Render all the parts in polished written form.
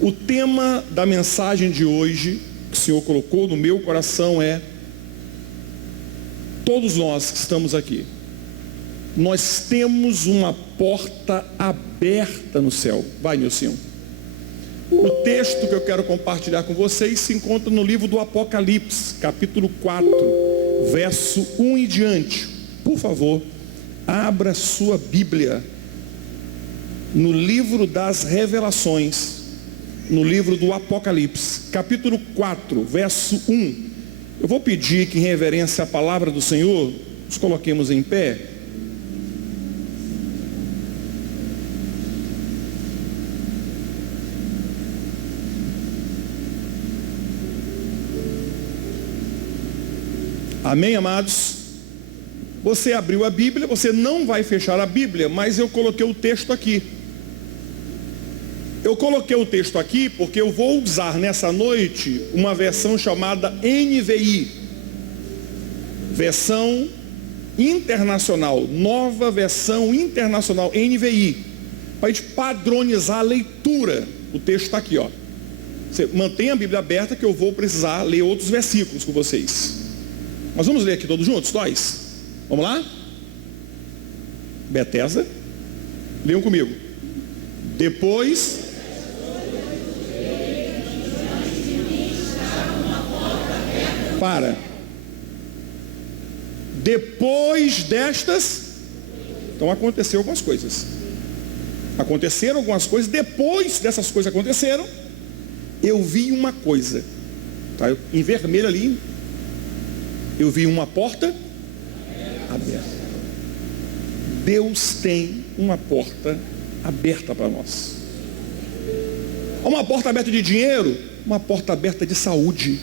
O tema da mensagem de hoje, que o Senhor colocou no meu coração, é: todos nós que estamos aqui, nós temos uma porta aberta no céu. Vai, Nilson. O texto que eu quero compartilhar com vocês se encontra no livro do Apocalipse, capítulo 4, verso 1 em diante. Por favor, abra sua Bíblia no livro das Revelações, no livro do Apocalipse, capítulo 4, verso 1. Eu vou pedir que, em reverência à palavra do Senhor, nos coloquemos em pé. Amém, amados? Você abriu a Bíblia, você não vai fechar a Bíblia, mas eu coloquei o texto aqui. Eu coloquei o texto aqui porque eu vou usar nessa noite uma versão chamada NVI, versão internacional, nova versão internacional, NVI, para a gente padronizar a leitura. O texto está aqui, ó. Você mantém a Bíblia aberta que eu vou precisar ler outros versículos com vocês. Nós vamos ler aqui todos juntos, nós? Vamos lá? Bethesda, leiam comigo. Depois depois destas, então aconteceu algumas coisas. Aconteceram algumas coisas. Depois dessas coisas aconteceram, eu vi uma coisa, tá? Em vermelho ali, eu vi uma porta aberta. Deus tem uma porta aberta para nós. Uma porta aberta de dinheiro, uma porta aberta de saúde,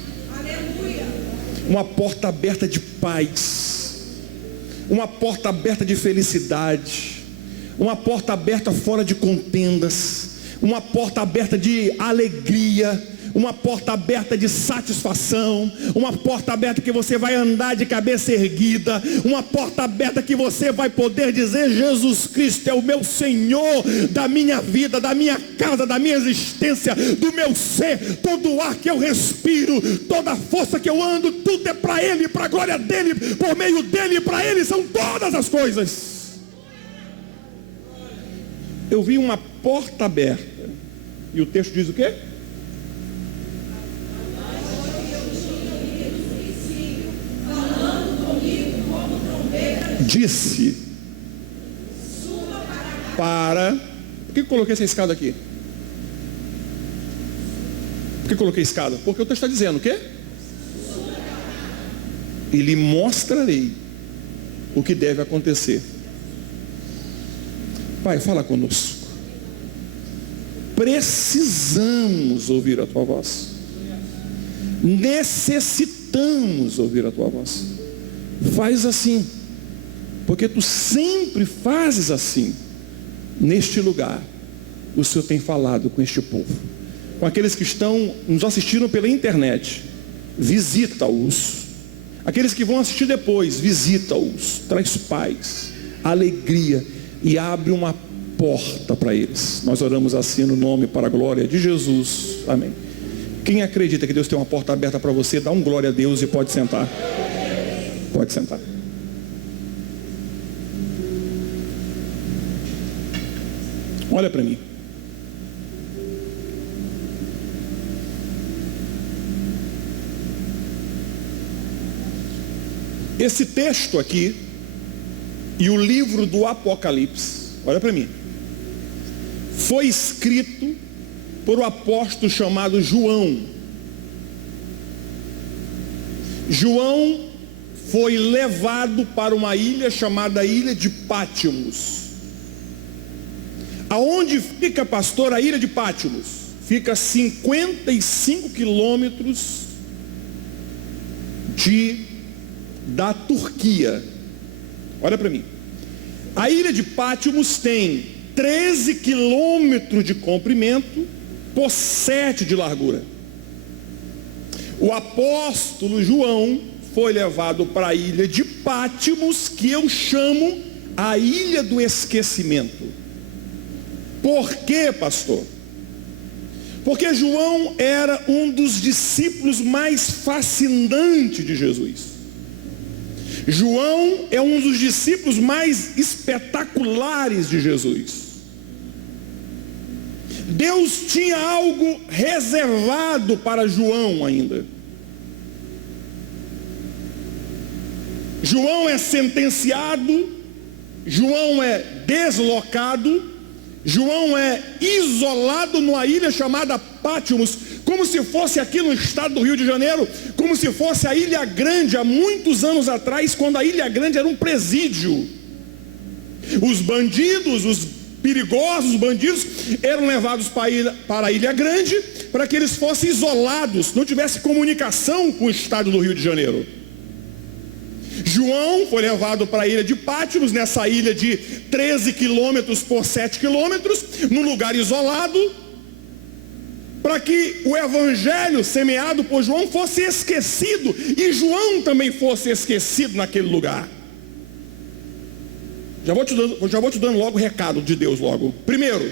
uma porta aberta de paz, uma porta aberta de felicidade, uma porta aberta fora de contendas, uma porta aberta de alegria, uma porta aberta de satisfação, uma porta aberta que você vai andar de cabeça erguida, uma porta aberta que você vai poder dizer: Jesus Cristo é o meu Senhor da minha vida, da minha casa, da minha existência, do meu ser. Todo o ar que eu respiro, toda a força que eu ando, tudo é para Ele, para a glória dEle, por meio dEle, para Ele são todas as coisas. Eu vi uma porta aberta, e o texto diz o quê? Disse para... Por que eu coloquei essa escada aqui? Por que eu coloquei escada? Porque o texto está dizendo o quê? E lhe mostrarei o que deve acontecer. Pai, fala conosco. Precisamos ouvir a tua voz. Necessitamos ouvir a tua voz. Faz assim, porque tu sempre fazes assim. Neste lugar, o Senhor tem falado com este povo, com aqueles que nos assistiram pela internet. Visita-os. Aqueles que vão assistir depois, visita-os. Traz paz, alegria e abre uma porta para eles. Nós oramos assim no nome, para a glória de Jesus. Amém. Quem acredita que Deus tem uma porta aberta para você, dá um glória a Deus e pode sentar. Pode sentar. Olha para mim. Esse texto aqui e o livro do Apocalipse, olha para mim, foi escrito por um apóstolo chamado João. João foi levado para uma ilha chamada Ilha de Pátimos. Aonde fica, pastor, a Ilha de Pátimos? Fica a 55 quilômetros da Turquia. Olha para mim. A Ilha de Pátimos tem 13 quilômetros de comprimento por 7 de largura. O apóstolo João foi levado para a Ilha de Pátimos, que eu chamo a Ilha do Esquecimento. Por quê, pastor? Porque João era um dos discípulos mais fascinantes de Jesus. João é um dos discípulos mais espetaculares de Jesus. Deus tinha algo reservado para João ainda. João é sentenciado, João é deslocado, João é isolado numa ilha chamada Pátimos, como se fosse aqui no estado do Rio de Janeiro, como se fosse a Ilha Grande, há muitos anos atrás, quando a Ilha Grande era um presídio. Os bandidos, os perigosos, os bandidos, eram levados para a Ilha Grande, para que eles fossem isolados, não tivesse comunicação com o estado do Rio de Janeiro. João foi levado para a ilha de Pátimos, nessa ilha de 13 quilômetros por 7 quilômetros, num lugar isolado, para que o evangelho semeado por João fosse esquecido, e João também fosse esquecido naquele lugar. Já vou te dando logo o recado de Deus logo. Primeiro,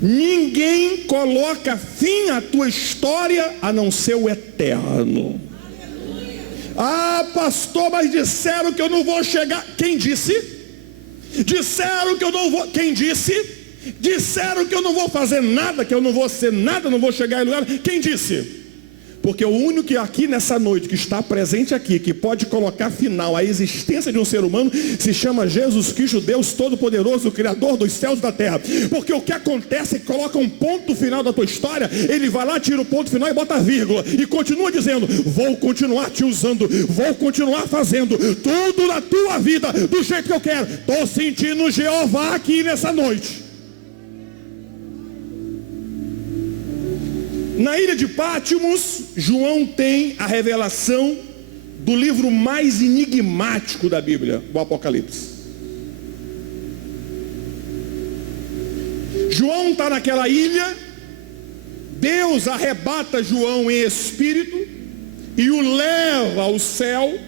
ninguém coloca fim à tua história a não ser o eterno. Ah, pastor, mas disseram que eu não vou chegar. Quem disse? Disseram que eu não vou. Quem disse? Disseram que eu não vou fazer nada, que eu não vou ser nada, não vou chegar em lugar. Quem disse? Porque o único que aqui nessa noite, que está presente aqui, que pode colocar final à existência de um ser humano, se chama Jesus Cristo, Deus Todo-Poderoso, o Criador dos céus e da terra. Porque o que acontece é que coloca um ponto final da tua história, ele vai lá, tira o ponto final e bota vírgula, e continua dizendo, vou continuar te usando, vou continuar fazendo tudo na tua vida, do jeito que eu quero. Estou sentindo Jeová aqui nessa noite. Na ilha de Pátimos, João tem a revelação do livro mais enigmático da Bíblia, o Apocalipse. João está naquela ilha, Deus arrebata João em espírito e o leva ao céu.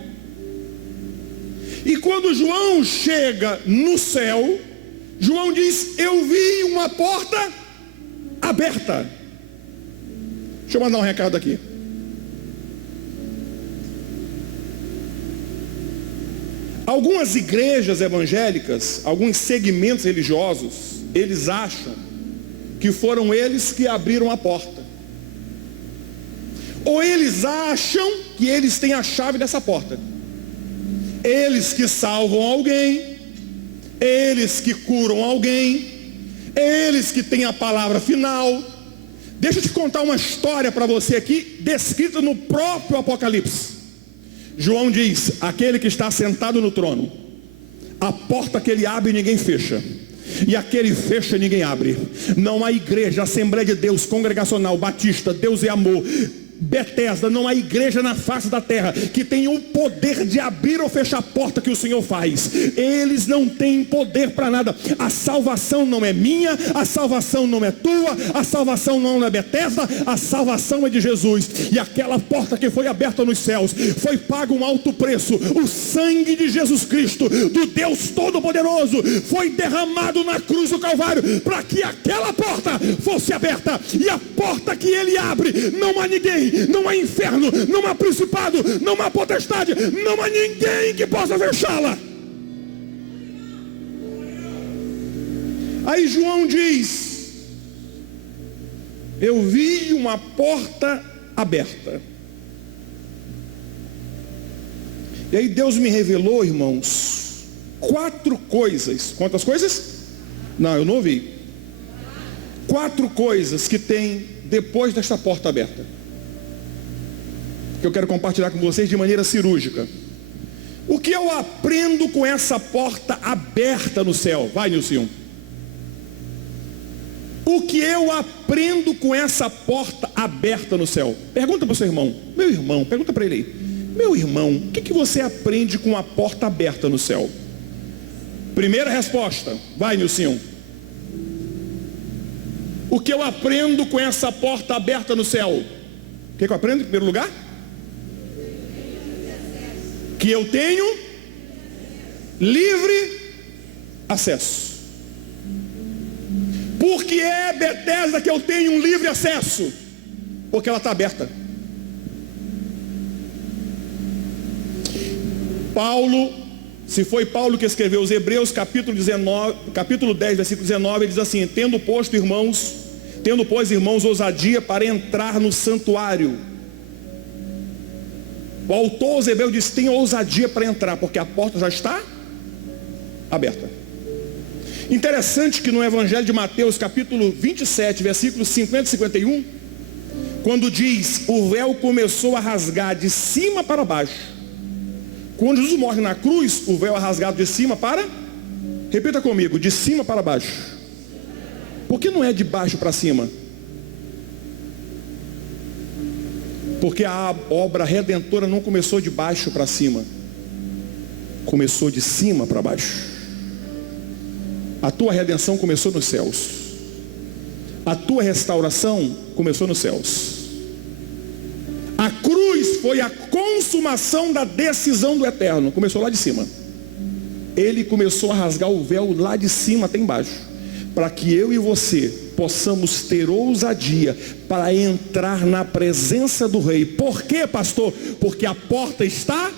E quando João chega no céu, João diz, eu vi uma porta aberta. Deixa eu mandar um recado aqui. Algumas igrejas evangélicas, alguns segmentos religiosos, eles acham que foram eles que abriram a porta. Ou eles acham que eles têm a chave dessa porta. Eles que salvam alguém, eles que curam alguém, eles que têm a palavra final. Deixa eu te contar uma história para você aqui, descrita no próprio Apocalipse. João diz, aquele que está sentado no trono, a porta que ele abre ninguém fecha, e aquele fecha ninguém abre. Não há igreja, Assembleia de Deus, Congregacional, Batista, Deus é Amor, Betesda, não há igreja na face da terra que tenha o poder de abrir ou fechar a porta que o Senhor faz. Eles não têm poder para nada. A salvação não é minha, a salvação não é tua, a salvação não é Betesda, a salvação é de Jesus. E aquela porta que foi aberta nos céus, foi pago um alto preço. O sangue de Jesus Cristo, do Deus Todo-Poderoso, foi derramado na cruz do Calvário, para que aquela porta fosse aberta. E a porta que ele abre, não há ninguém, não há inferno, não há principado, não há potestade, não há ninguém que possa fechá-la. Aí João diz, eu vi uma porta aberta. E aí Deus me revelou, irmãos, 4 coisas. Quantas coisas? Não, eu não ouvi. 4 coisas que tem depois desta porta aberta, que eu quero compartilhar com vocês de maneira cirúrgica. O que eu aprendo com essa porta aberta no céu? Vai, Nilson. O que eu aprendo com essa porta aberta no céu? Pergunta para o seu irmão. Meu irmão, pergunta para ele aí. Meu irmão, o que você aprende com a porta aberta no céu? Primeira resposta. Vai, Nilson. O que eu aprendo com essa porta aberta no céu? O que eu aprendo em primeiro lugar? Que eu tenho livre acesso. Por que é, Betesda, que eu tenho um livre acesso? Porque ela está aberta. Paulo, se foi Paulo que escreveu os Hebreus, capítulo 10, versículo 19, ele diz assim: tendo, pois, irmãos, ousadia para entrar no santuário. O autor aos Hebreus diz: tem ousadia para entrar, porque a porta já está aberta. Interessante que no Evangelho de Mateus, capítulo 27, versículos 50 e 51, quando diz: o véu começou a rasgar de cima para baixo. Quando Jesus morre na cruz, o véu é rasgado de cima para, repita comigo, de cima para baixo. Por que não é de baixo para cima? Porque a obra redentora não começou de baixo para cima, começou de cima para baixo. A tua redenção começou nos céus. A tua restauração começou nos céus. A cruz foi a consumação da decisão do eterno. Começou lá de cima. Ele começou a rasgar o véu lá de cima até embaixo, para que eu e você possamos ter ousadia para entrar na presença do Rei. Por quê, pastor? Porque a porta está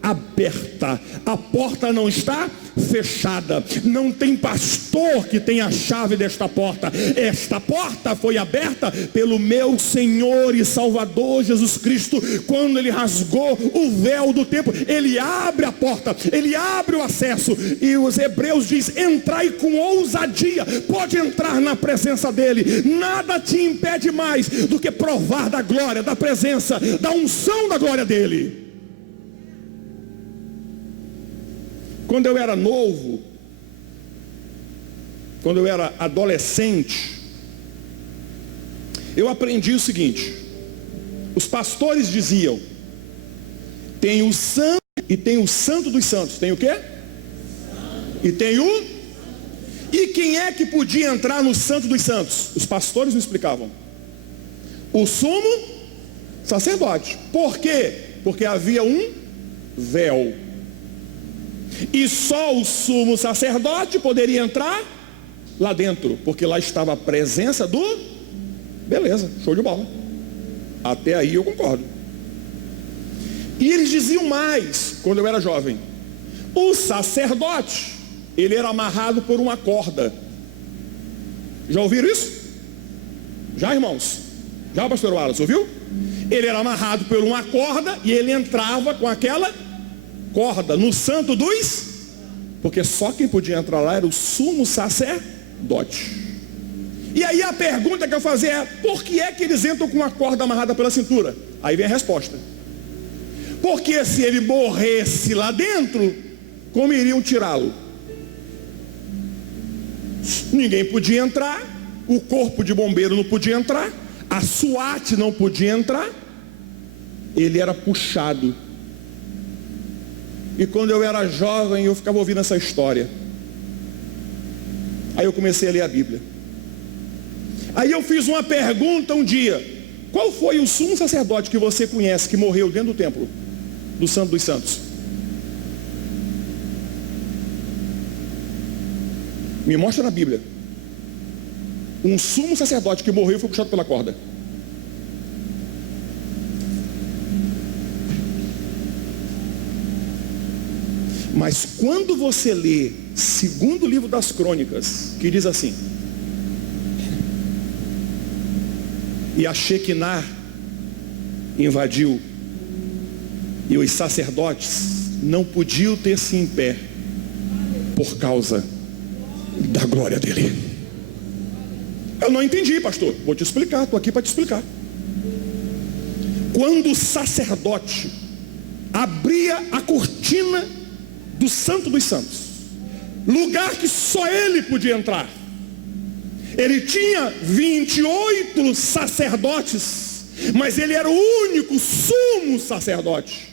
aberta. A porta não está fechada. Não tem pastor que tenha a chave desta porta. Esta porta foi aberta pelo meu Senhor e Salvador Jesus Cristo. Quando Ele rasgou o véu do templo, Ele abre a porta, Ele abre o acesso. E os Hebreus diz: entrai com ousadia. Pode entrar na presença dEle. Nada te impede mais do que provar da glória, da presença, da unção da glória dEle. Quando eu era novo, quando eu era adolescente, eu aprendi o seguinte: os pastores diziam: tem o santo e tem o santo dos santos. Tem o quê? E tem o... E quem é que podia entrar no santo dos santos? Os pastores não explicavam. O sumo sacerdote. Por quê? Porque havia um véu. E só o sumo sacerdote poderia entrar lá dentro, porque lá estava a presença do... Beleza, show de bola. Até aí eu concordo. E eles diziam mais, quando eu era jovem: o sacerdote, ele era amarrado por uma corda. Já ouviram isso? Já, irmãos? Já, pastor Wallace, ouviu? Ele era amarrado por uma corda e ele entrava com aquela corda no santo dos... Porque só quem podia entrar lá era o sumo sacerdote. E aí a pergunta que eu fazia é: por que é que eles entram com a corda amarrada pela cintura? Aí vem a resposta: porque se ele morresse lá dentro, como iriam tirá-lo? Ninguém podia entrar, o corpo de bombeiro não podia entrar, a SWAT não podia entrar. Ele era puxado. E quando eu era jovem, eu ficava ouvindo essa história. Aí eu comecei a ler a Bíblia. Aí eu fiz uma pergunta um dia: qual foi o sumo sacerdote que você conhece que morreu dentro do templo do Santo dos Santos? Me mostra na Bíblia um sumo sacerdote que morreu e foi puxado pela corda. Mas quando você lê segundo livro das Crônicas, que diz assim: e a Shekinah invadiu, e os sacerdotes não podiam ter-se em pé por causa da glória dele. Eu não entendi, pastor. Vou te explicar, estou aqui para te explicar. Quando o sacerdote abria a cortina do Santo dos Santos, lugar que só ele podia entrar, ele tinha 28 sacerdotes, mas ele era o único sumo sacerdote.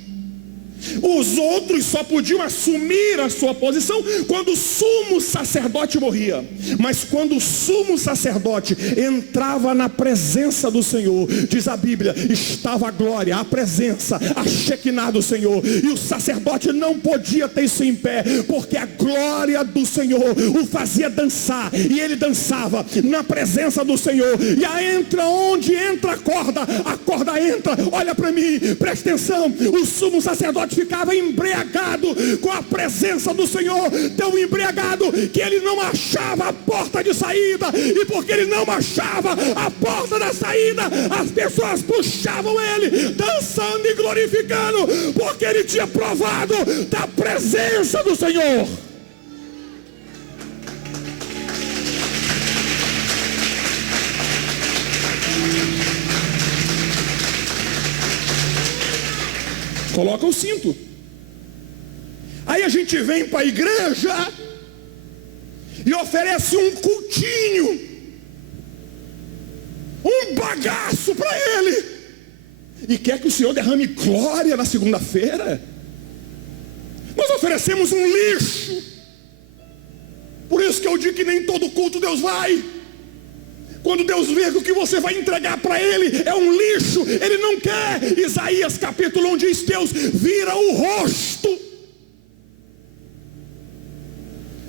Os outros só podiam assumir a sua posição quando o sumo sacerdote morria. Mas quando o sumo sacerdote entrava na presença do Senhor, diz a Bíblia, estava a glória, a presença, a Shekinah do Senhor. E o sacerdote não podia ter isso em pé, porque a glória do Senhor o fazia dançar. E ele dançava na presença do Senhor. E aí entra onde entra a corda entra. Olha para mim, presta atenção. O sumo sacerdote ficava embriagado com a presença do Senhor, tão embriagado que ele não achava a porta de saída, e porque ele não achava a porta da saída, as pessoas puxavam ele, dançando e glorificando, porque ele tinha provado da presença do Senhor. Coloca o cinto. Aí a gente vem para a igreja e oferece um cultinho, um bagaço para ele, e quer que o Senhor derrame glória na segunda-feira. Nós oferecemos um lixo. Por isso que eu digo que nem todo culto Deus vai. Quando Deus vê que o que você vai entregar para Ele é um lixo, Ele não quer. Isaías capítulo 1 diz: Deus vira o rosto.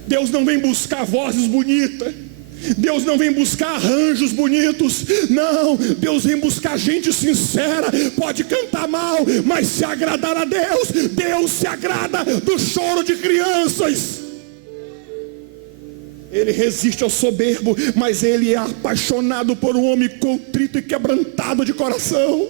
Deus não vem buscar vozes bonitas. Deus não vem buscar arranjos bonitos. Não, Deus vem buscar gente sincera. Pode cantar mal, mas se agradar a Deus, Deus se agrada do choro de crianças. Ele resiste ao soberbo, mas ele é apaixonado por um homem contrito e quebrantado de coração.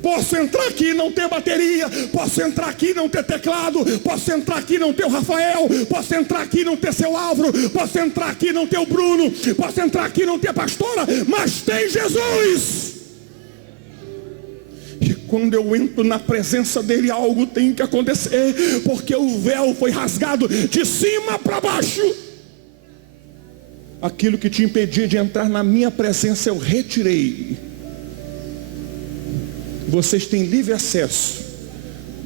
Posso entrar aqui e não ter bateria, posso entrar aqui e não ter teclado, posso entrar aqui e não ter o Rafael, posso entrar aqui e não ter seu Álvaro, posso entrar aqui e não ter o Bruno, posso entrar aqui e não ter a pastora, mas tem Jesus. E quando eu entro na presença dele, algo tem que acontecer, porque o véu foi rasgado de cima para baixo. Aquilo que te impedia de entrar na minha presença eu retirei. Vocês têm livre acesso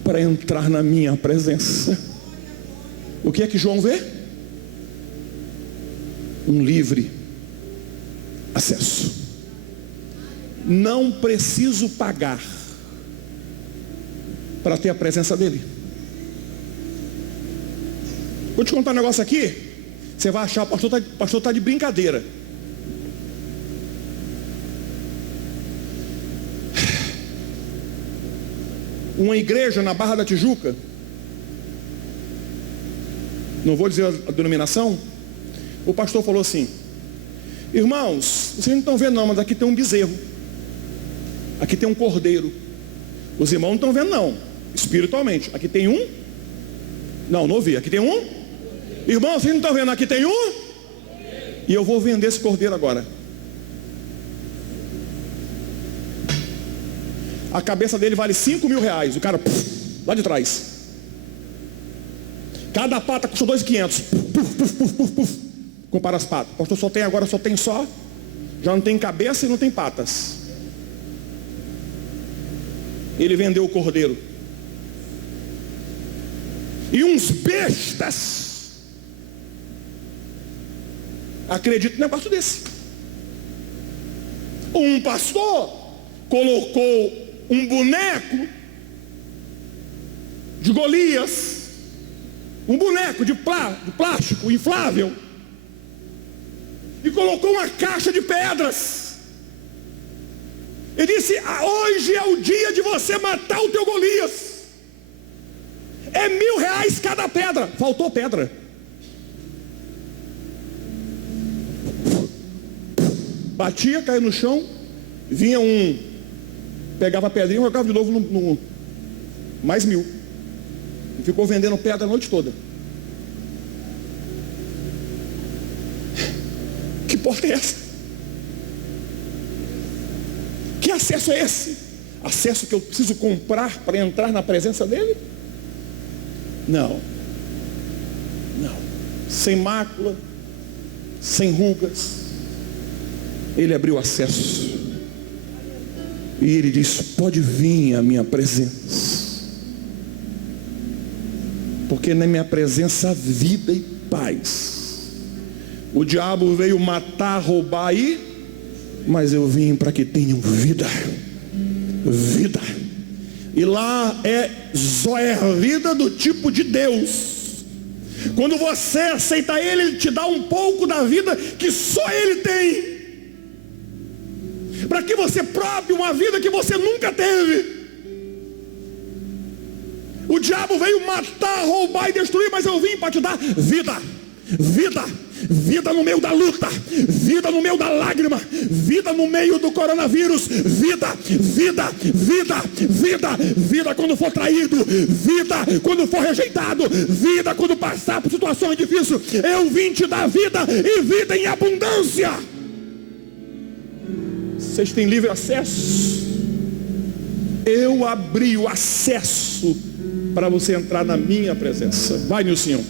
para entrar na minha presença. O que é que João vê? Um livre acesso. Não preciso pagar para ter a presença dele. Vou te contar um negócio aqui. Você vai achar, o pastor está de brincadeira. Uma igreja na Barra da Tijuca, não vou dizer a denominação, o pastor falou assim: irmãos, vocês não estão vendo não, mas aqui tem um bezerro, aqui tem um cordeiro. Os irmãos não estão vendo não, espiritualmente. Aqui tem um, não ouvi, aqui tem um. Irmãos, vocês não estão vendo, aqui tem um, e eu vou vender esse cordeiro agora. A cabeça dele vale 5 mil reais. O cara, lá de trás. Cada pata custou 2.500. Compara as patas. O pastor só tem só. Já não tem cabeça e não tem patas. Ele vendeu o cordeiro. E uns bestas acreditam num negócio desse. Um pastor colocou um boneco de Golias, um boneco de plástico inflável, e colocou uma caixa de pedras. Ele disse: hoje é o dia de você matar o teu Golias. É R$1.000 cada pedra. Faltou pedra. Batia, caía no chão, vinha pegava a pedrinha e jogava de novo no mais 1.000. E ficou vendendo pedra a noite toda. Que porta é essa? Que acesso é esse? Acesso que eu preciso comprar para entrar na presença dele? Não. Não. Sem mácula, sem rugas. Ele abriu acesso. E ele diz: pode vir à minha presença. porque na minha presença há vida e paz. O diabo veio matar, roubar aí, mas eu vim para que tenham vida. Vida. E lá é Zoé, vida do tipo de Deus. Quando você aceita Ele, Ele te dá um pouco da vida que só Ele tem, para que você prove uma vida que você nunca teve. O diabo veio matar, roubar e destruir, mas eu vim para te dar vida. Vida. Vida no meio da luta, vida no meio da lágrima, vida no meio do coronavírus, vida, vida, vida, vida, vida quando for traído, vida quando for rejeitado, vida quando passar por situações difíceis. Eu vim te dar vida e vida em abundância. Vocês têm livre acesso. Eu abri o acesso para você entrar na minha presença. Vai, Nilcinho.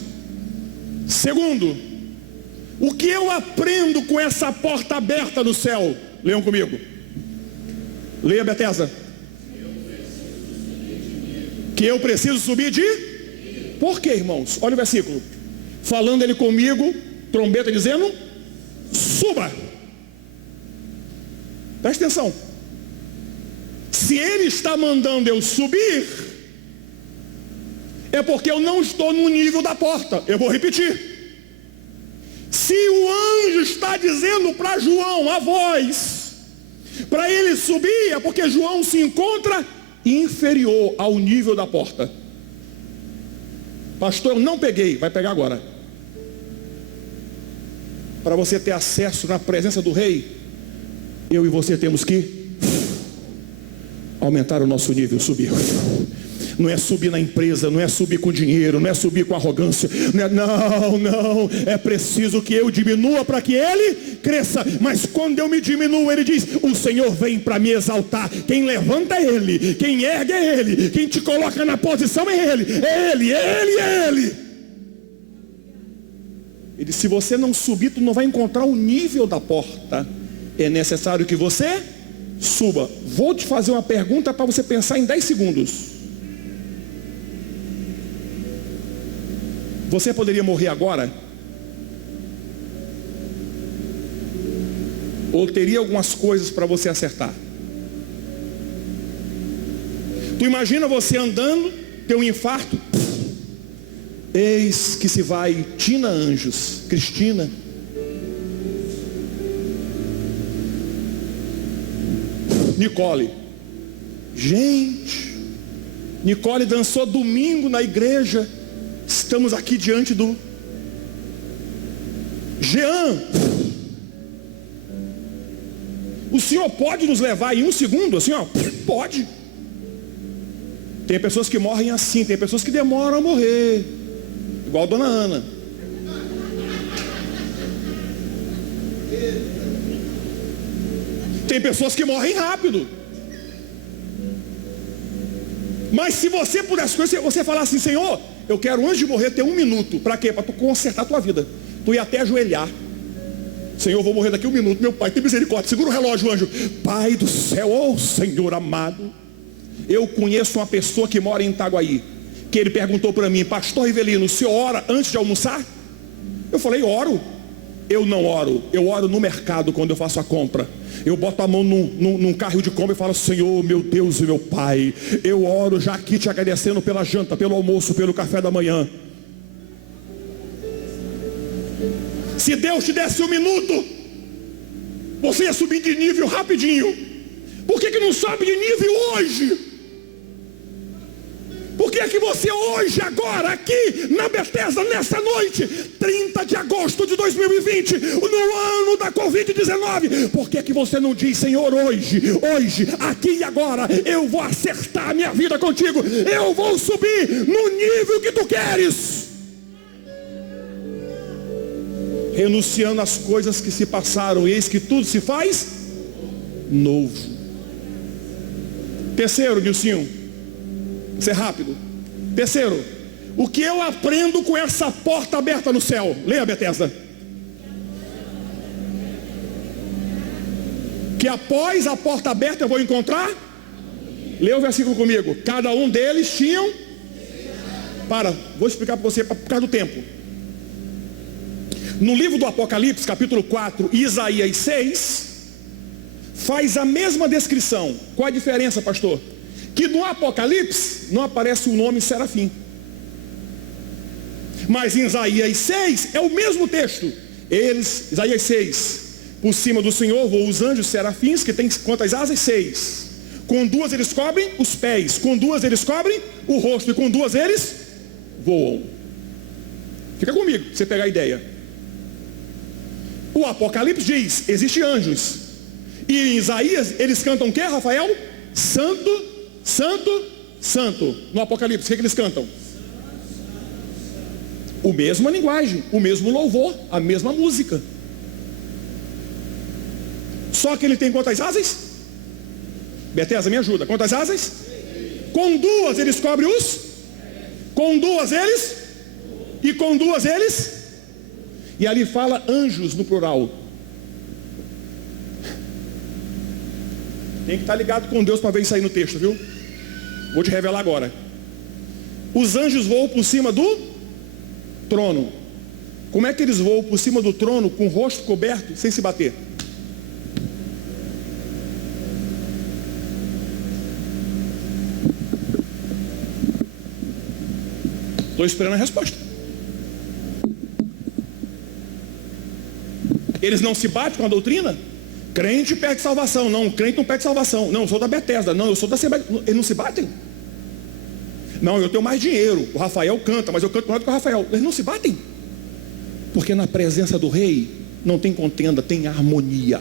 Segundo, o que eu aprendo com essa porta aberta no céu? Leiam comigo. Leia, Betesda. Que eu preciso subir de? Por quê, irmãos? Olha o versículo. Falando ele comigo, trombeta dizendo: suba. Presta atenção. Se ele está mandando eu subir, é porque eu não estou no nível da porta. Eu vou repetir. Se o anjo está dizendo para João a voz, para ele subir, é porque João se encontra inferior ao nível da porta. Pastor, eu não peguei, vai pegar agora. Para você ter acesso na presença do rei, eu e você temos que aumentar o nosso nível, subir. Não é subir na empresa, não é subir com dinheiro, não é subir com arrogância, não, é preciso que eu diminua para que ele cresça. Mas quando eu me diminuo, ele diz: o Senhor vem para me exaltar. Quem levanta é ele, quem ergue é ele, quem te coloca na posição é ele. Ele, se você não subir, tu não vai encontrar o nível da porta. É necessário que você suba. Vou te fazer uma pergunta para você pensar em 10 segundos. Você poderia morrer agora? Ou teria algumas coisas para você acertar? Tu imagina você andando, ter um infarto. Eis que se vai Tina Anjos, Cristina. Nicole. Gente, Nicole dançou domingo na igreja. Estamos aqui diante do Jean. O senhor pode nos levar em um segundo? Assim, ó, pode. Tem pessoas que morrem assim, tem pessoas que demoram a morrer, igual a dona Ana. Tem pessoas que morrem rápido. Mas se você pudesse, você falar assim: Senhor, eu quero antes de morrer ter 1 minuto. Para quê? Para tu consertar a tua vida. Tu ia até ajoelhar. Senhor, eu vou morrer daqui 1 minuto. Meu Pai, tem misericórdia. Segura o relógio, anjo. Pai do céu, oh Senhor amado. Eu conheço uma pessoa que mora em Itaguaí, que ele perguntou para mim: Pastor Rivelino, o senhor ora antes de almoçar? Eu falei: oro. Eu não oro, eu oro no mercado quando eu faço a compra. Eu boto a mão num carro de compra e falo: Senhor, meu Deus e meu Pai, eu oro já aqui te agradecendo pela janta, pelo almoço, pelo café da manhã. Se Deus te desse 1 minuto, você ia subir de nível rapidinho. Por que não sobe de nível hoje? Por que que você hoje, agora, aqui na Betesda, nessa noite, 30 de agosto de 2020, no ano da Covid-19, por que que você não diz: Senhor, hoje, aqui e agora, eu vou acertar a minha vida contigo, eu vou subir no nível que tu queres, renunciando às coisas que se passaram, e eis que tudo se faz novo. Terceiro, Nilcinho, ser rápido. Terceiro, o que eu aprendo com essa porta aberta no céu? Leia, Betesda. Que após a porta aberta eu vou encontrar? Leia o versículo comigo. Cada um deles tinham Vou explicar para você por causa do tempo. No livro do Apocalipse, capítulo 4, Isaías 6, faz a mesma descrição. Qual a diferença, pastor? Que no Apocalipse não aparece o nome serafim. Mas em Isaías 6 é o mesmo texto. Isaías 6, por cima do Senhor voam os anjos serafins, que tem quantas asas? 6. Com 2 eles cobrem os pés, com 2 eles cobrem o rosto, e com 2 eles voam. Fica comigo, pra você pegar a ideia. O Apocalipse diz, existem anjos. E em Isaías, eles cantam o que, Rafael? Santo, santo, santo. No Apocalipse, o que eles cantam? A mesma linguagem, o mesmo louvor, a mesma música. Só que ele tem quantas asas? Betesa, me ajuda. Quantas asas? Com 2 eles cobrem os? Com 2 eles? E com 2 eles? E ali fala anjos no plural. Tem que estar ligado com Deus para ver isso aí no texto, viu? Vou te revelar agora. Os anjos voam por cima do trono. Como é que eles voam por cima do trono com o rosto coberto, sem se bater? Estou esperando a resposta. Eles não se batem com a doutrina? Crente perde salvação. Não, crente não perde salvação. Não, eu sou da Betesda. Não, eu sou da Assembleia. Eles não se batem? Não, eu tenho mais dinheiro. O Rafael canta, mas eu canto mais do que o Rafael. Eles não se batem? Porque na presença do rei não tem contenda, tem harmonia.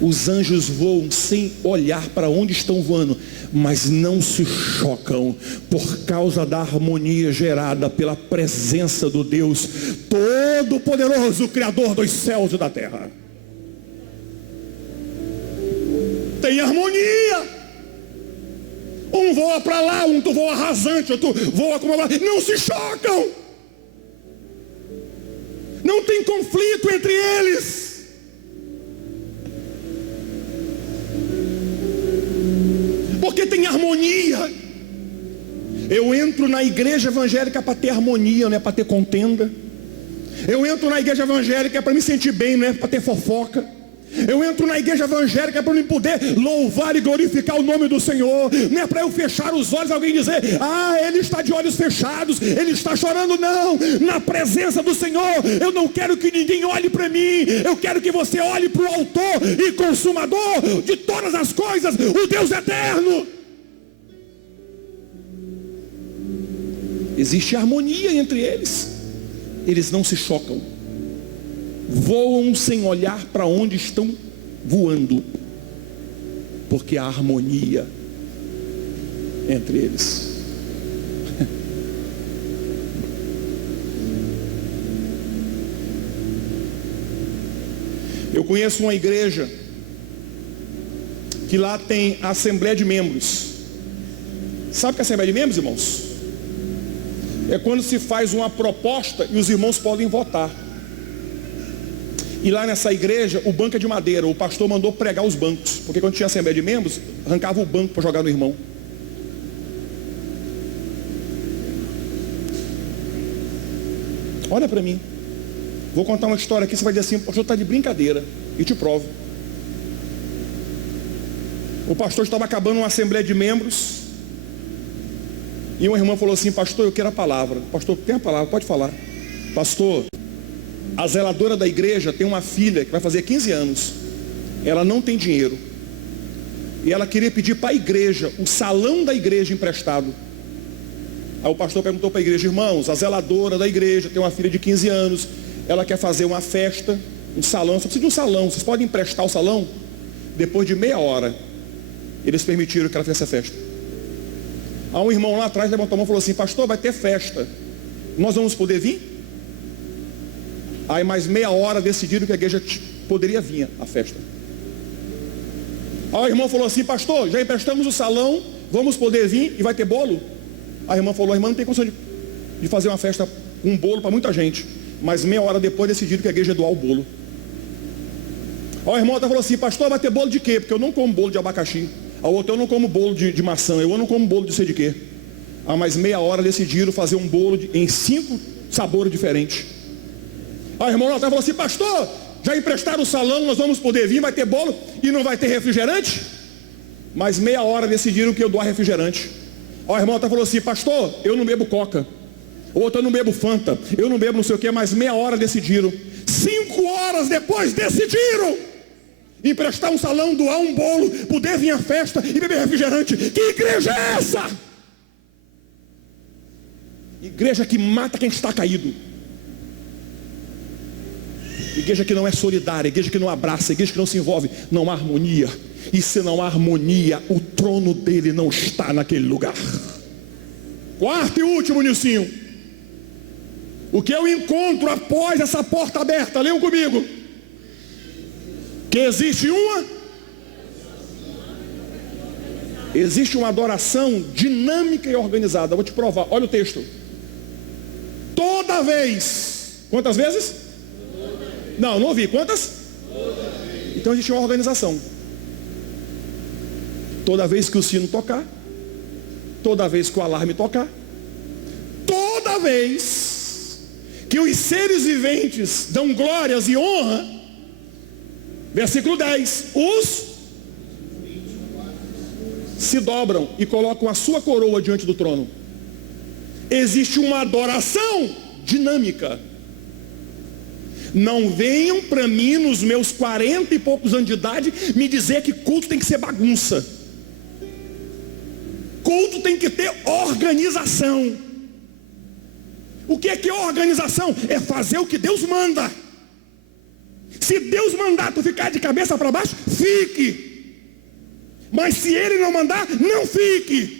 Os anjos voam sem olhar para onde estão voando, mas não se chocam por causa da harmonia gerada pela presença do Deus Todo-Poderoso, Criador dos céus e da terra. Tem harmonia. Um voa para lá, um voa rasante, outro voa como lá. Não se chocam. Não tem conflito entre eles. Porque tem harmonia. Eu entro na igreja evangélica para ter harmonia, não é para ter contenda. Eu entro na igreja evangélica para me sentir bem, não é para ter fofoca. Eu entro na igreja evangélica para me poder louvar e glorificar o nome do Senhor. Não é para eu fechar os olhos e alguém dizer: ah, ele está de olhos fechados, ele está chorando. Não, na presença do Senhor eu não quero que ninguém olhe para mim. Eu quero que você olhe para o autor e consumador de todas as coisas, o Deus eterno. Existe harmonia entre eles. Eles não se chocam. Voam sem olhar para onde estão voando, porque há harmonia entre eles. Eu conheço uma igreja que lá tem a assembleia de membros. Sabe o que é a assembleia de membros, irmãos? É quando se faz uma proposta e os irmãos podem votar. E lá nessa igreja, o banco é de madeira. O pastor mandou pregar os bancos, porque quando tinha assembleia de membros, arrancava o banco para jogar no irmão. Olha para mim. Vou contar uma história aqui, você vai dizer assim: o pastor está de brincadeira. E te provo. O pastor estava acabando uma assembleia de membros, e uma irmã falou assim: pastor, eu quero a palavra. Pastor, tem a palavra, pode falar. Pastor, a zeladora da igreja tem uma filha que vai fazer 15 anos. Ela não tem dinheiro. E ela queria pedir para a igreja o salão da igreja emprestado. Aí o pastor perguntou para a igreja: irmãos, a zeladora da igreja tem uma filha de 15 anos. Ela quer fazer uma festa, um salão. Só precisa de um salão. Vocês podem emprestar o salão? Depois de meia hora, eles permitiram que ela fizesse a festa. Aí um irmão lá atrás levantou a mão e falou assim: pastor, vai ter festa, nós vamos poder vir? Aí mais meia hora decidiram que a igreja poderia vir a festa. Aí o irmão falou assim: pastor, já emprestamos o salão, vamos poder vir e vai ter bolo? A irmã falou: a irmã não tem condição de fazer uma festa, um bolo para muita gente. Mas meia hora depois decidiram que a igreja ia doar o bolo. Aí o irmão falou assim: pastor, vai ter bolo de quê? Porque eu não como bolo de abacaxi. A outra: eu não como bolo de maçã, eu não como bolo de sei de quê. A mais meia hora decidiram fazer um bolo em 5 sabores diferentes. Aí o irmão Natan falou assim: pastor, já emprestaram o salão, nós vamos poder vir, vai ter bolo e não vai ter refrigerante? Mais meia hora decidiram que eu doar refrigerante. Aí o irmão Natan falou assim: pastor, eu não bebo coca. Outro, eu não bebo Fanta, eu não bebo não sei o que. Mais meia hora decidiram. 5 horas depois decidiram emprestar um salão, doar um bolo, poder vir à festa e beber refrigerante. Que igreja é essa? Igreja que mata quem está caído. Igreja que não é solidária, igreja que não abraça, igreja que não se envolve. Não há harmonia. E se não há harmonia, o trono dele não está naquele lugar. Quarto e último, Nilcinho. O que eu encontro após essa porta aberta? Leiam comigo. Que existe uma adoração dinâmica e organizada. Eu vou te provar, olha o texto. Toda vez. Quantas vezes? Não ouvi. Quantas? Então existe uma organização. Toda vez que o sino tocar, toda vez que o alarme tocar, toda vez que os seres viventes dão glórias e honra, versículo 10, os se dobram e colocam a sua coroa diante do trono. Existe uma adoração dinâmica. Não venham para mim nos meus 40 e poucos anos de idade me dizer que culto tem que ser bagunça. Culto tem que ter organização. O que é organização? É fazer o que Deus manda. Se Deus mandar tu ficar de cabeça para baixo, fique. Mas se Ele não mandar, não fique.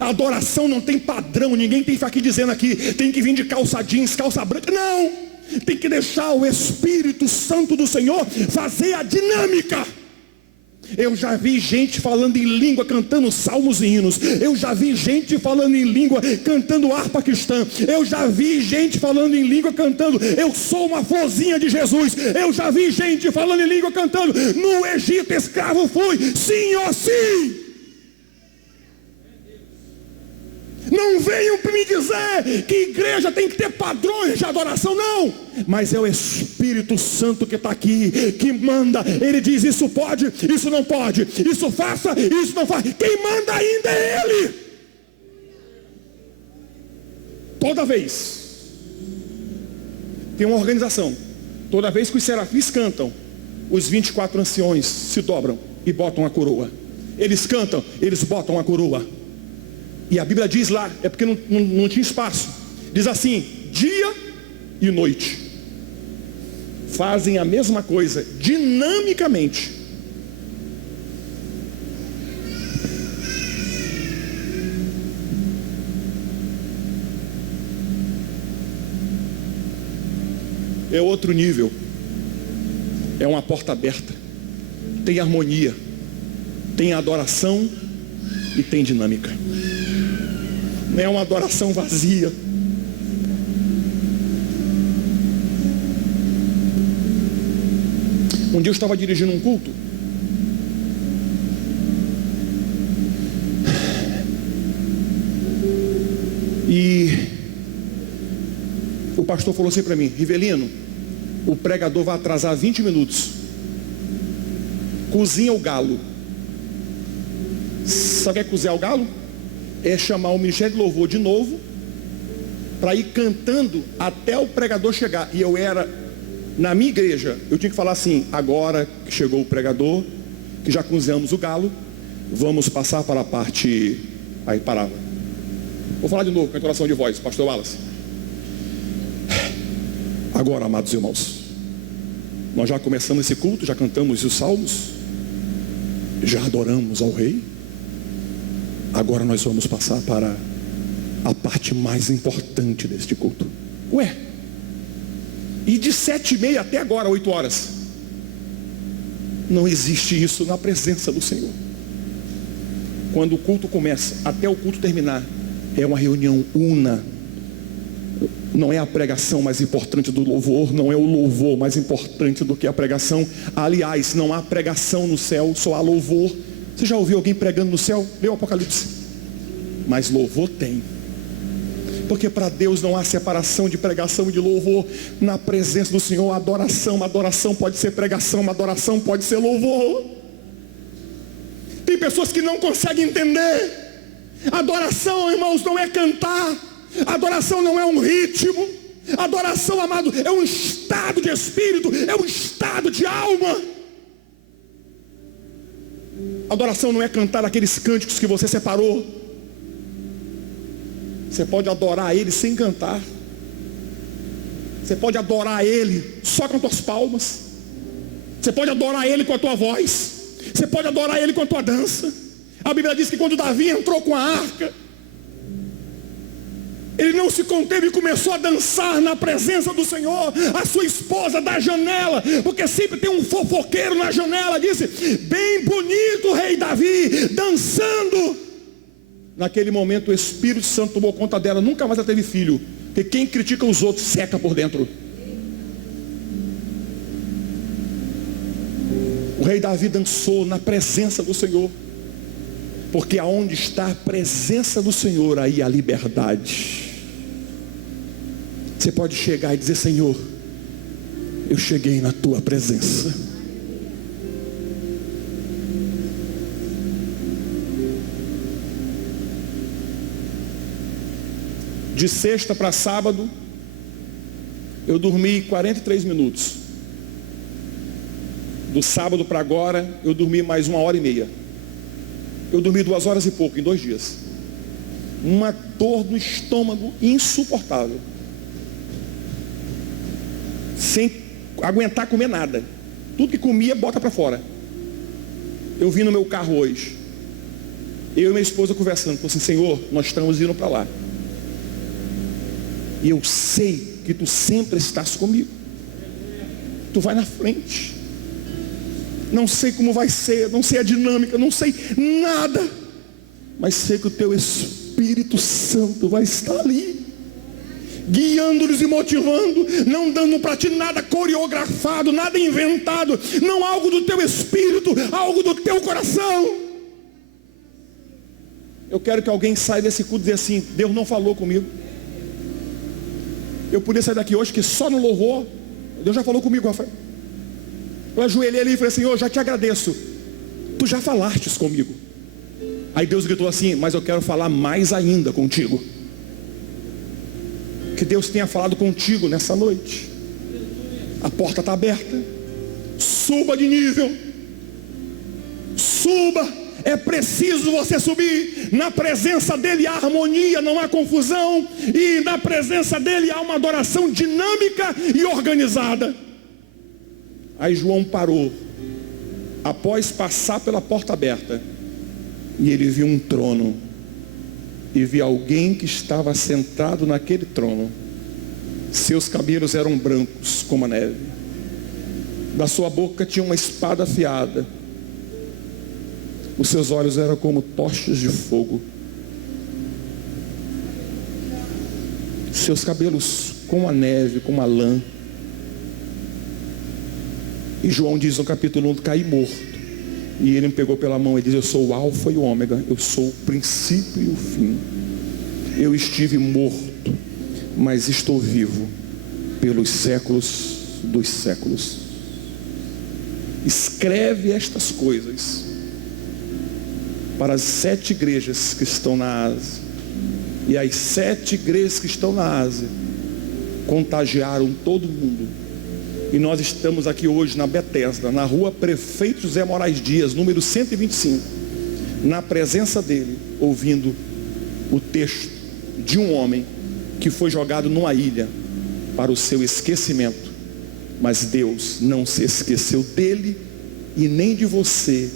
A adoração não tem padrão. Ninguém tem que ficar aqui dizendo aqui, tem que vir de calça jeans, calça branca. Não. Tem que deixar o Espírito Santo do Senhor fazer a dinâmica. Eu já vi gente falando em língua, cantando salmos e hinos. Eu já vi gente falando em língua, cantando harpa cristã. Eu já vi gente falando em língua, cantando eu sou uma florzinha de Jesus. Eu já vi gente falando em língua, cantando no Egito escravo fui, sim ou sim. Não venham me dizer que igreja tem que ter padrões de adoração, não. Mas é o Espírito Santo que está aqui, que manda. Ele diz: isso pode, isso não pode, isso faça, isso não faz. Quem manda ainda é Ele. Toda vez tem uma organização. Toda vez que os serafins cantam, os 24 anciões se dobram e botam a coroa. Eles cantam, eles botam a coroa. E a Bíblia diz lá, é porque não tinha espaço. Diz assim: dia e noite fazem a mesma coisa, dinamicamente. É outro nível. É uma porta aberta. Tem harmonia, tem adoração e tem dinâmica. Não é uma adoração vazia. Um dia eu estava dirigindo um culto. E o pastor falou assim para mim: Rivelino, o pregador vai atrasar 20 minutos. Cozinha o galo. Sabe o que é cozinhar o galo? É chamar o ministério de louvor de novo, para ir cantando até o pregador chegar. E eu era, na minha igreja, eu tinha que falar assim: agora que chegou o pregador, que já cozinhamos o galo, vamos passar para a parte... Aí parava. Vou falar de novo com a entonação de voz, pastor Wallace. Agora, amados irmãos, nós já começamos esse culto, já cantamos os salmos, já adoramos ao Rei. Agora nós vamos passar para a parte mais importante deste culto. Ué, e de 7h30 até agora, 8 horas. Não existe isso na presença do Senhor. Quando o culto começa, até o culto terminar, é uma reunião una. Não é a pregação mais importante do louvor, não é o louvor mais importante do que a pregação. Aliás, não há pregação no céu, só há louvor. Você já ouviu alguém pregando no céu? Lê o Apocalipse. mas louvor tem. Porque para Deus não há separação de pregação e de louvor. Na presença do Senhor, adoração pode ser pregação, adoração pode ser louvor. Tem pessoas que não conseguem entender. Adoração, irmãos, não é cantar. Adoração não é um ritmo. Adoração, amado, é um estado de espírito, é um estado de alma. Adoração não é cantar aqueles cânticos que você separou. Você pode adorar Ele sem cantar. Você pode adorar Ele só com as tuas palmas. Você pode adorar Ele com a tua voz. Você pode adorar Ele com a tua dança. A Bíblia diz que quando Davi entrou com a arca, ele não se conteve e começou a dançar na presença do Senhor. A sua esposa da janela, porque sempre tem um fofoqueiro na janela, disse: bem bonito o rei Davi, dançando. Naquele momento o Espírito Santo tomou conta dela. Nunca mais ela teve filho, porque quem critica os outros seca por dentro. O rei Davi dançou na presença do Senhor, porque aonde está a presença do Senhor, aí há liberdade. Você pode chegar e dizer: Senhor, eu cheguei na tua presença. De sexta para sábado, eu dormi 43 minutos. Do sábado para agora, eu dormi mais 1h30. Eu dormi 2 horas e pouco, em 2 dias. Uma dor no estômago insuportável. Sem aguentar comer nada. Tudo que comia, bota para fora. Eu vim no meu carro hoje. Eu e minha esposa conversando. Falei assim: Senhor, nós estamos indo para lá. E eu sei que tu sempre estás comigo. Tu vai na frente. Não sei como vai ser, não sei a dinâmica, não sei nada, mas sei que o teu Espírito Santo vai estar ali, guiando-nos e motivando, não dando para ti nada coreografado, nada inventado, não algo do teu espírito, algo do teu coração. Eu quero que alguém saia desse culto e dizer assim: Deus não falou comigo. Eu podia sair daqui hoje que só no louvor Deus já falou comigo, Rafael. Eu ajoelhei ali e falei: Senhor, já te agradeço, tu já falastes comigo. Aí Deus gritou assim: mas eu quero falar mais ainda contigo. Que Deus tenha falado contigo nessa noite. A porta está aberta. Suba de nível. Suba. É preciso você subir. Na presença dele há harmonia, não há confusão. E na presença dele há uma adoração dinâmica e organizada. Aí João parou, após passar pela porta aberta, e ele viu um trono, e viu alguém que estava sentado naquele trono. Seus cabelos eram brancos como a neve, da sua boca tinha uma espada afiada, os seus olhos eram como tochas de fogo, seus cabelos como a neve, como a lã. E João diz no capítulo 1: caí morto. E ele me pegou pela mão e diz: eu sou o alfa e o ômega, eu sou o princípio e o fim. Eu estive morto, mas estou vivo pelos séculos dos séculos. Escreve estas coisas para as 7 igrejas que estão na Ásia. E as 7 igrejas que estão na Ásia contagiaram todo mundo. E nós estamos aqui hoje na Betesda, na rua Prefeito José Moraes Dias, número 125, na presença dele, ouvindo o texto de um homem que foi jogado numa ilha para o seu esquecimento. Mas Deus não se esqueceu dele e nem de você,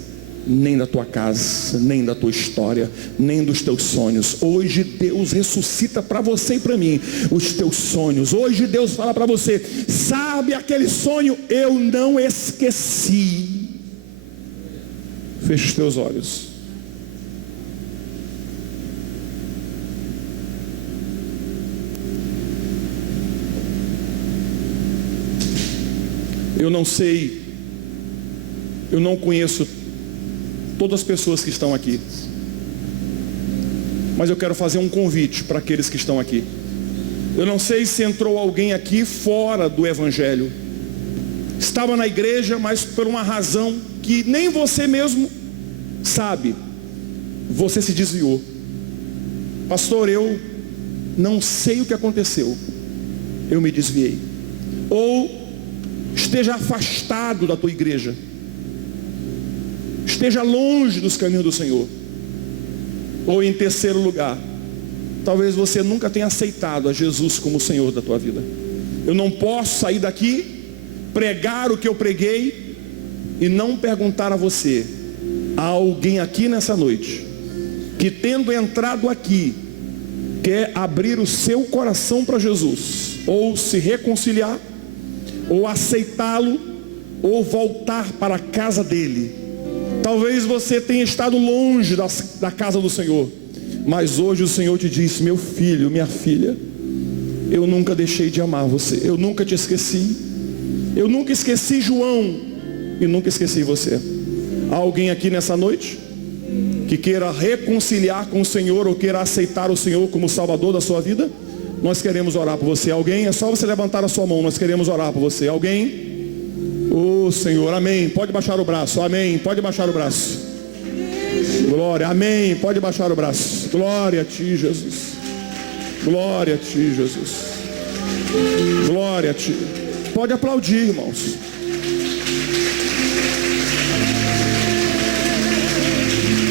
nem da tua casa, nem da tua história, nem dos teus sonhos. Hoje Deus ressuscita para você e para mim os teus sonhos. Hoje Deus fala para você: sabe aquele sonho? Eu não esqueci. Feche os teus olhos. Eu não sei, eu não conheço todas as pessoas que estão aqui, Mas eu quero fazer um convite para aqueles que estão aqui. Eu não sei se entrou alguém aqui fora do Evangelho. Estava na igreja, mas por uma razão que nem você mesmo sabe, você se desviou. Pastor, eu não sei o que aconteceu, eu me desviei. Ou esteja afastado da tua igreja, esteja longe dos caminhos do Senhor. Ou em terceiro lugar, talvez você nunca tenha aceitado a Jesus como Senhor da tua vida. Eu não posso sair daqui, pregar o que eu preguei e não perguntar a você: há alguém aqui nessa noite que, tendo entrado aqui, quer abrir o seu coração para Jesus, ou se reconciliar, ou aceitá-lo, ou voltar para a casa dele? Talvez você tenha estado longe da casa do Senhor, mas hoje o Senhor te disse: meu filho, minha filha, eu nunca deixei de amar você, eu nunca te esqueci. Eu nunca esqueci João e nunca esqueci você. Há alguém aqui nessa noite que queira reconciliar com o Senhor, ou queira aceitar o Senhor como Salvador da sua vida? Nós queremos orar por você. Alguém? É só você levantar a sua mão, nós queremos orar por você. Alguém? Oh Senhor, amém. Pode baixar o braço, amém. Pode baixar o braço. Glória, amém. Pode baixar o braço. Glória a ti, Jesus. Glória a ti, Jesus. Glória a ti. Pode aplaudir, irmãos.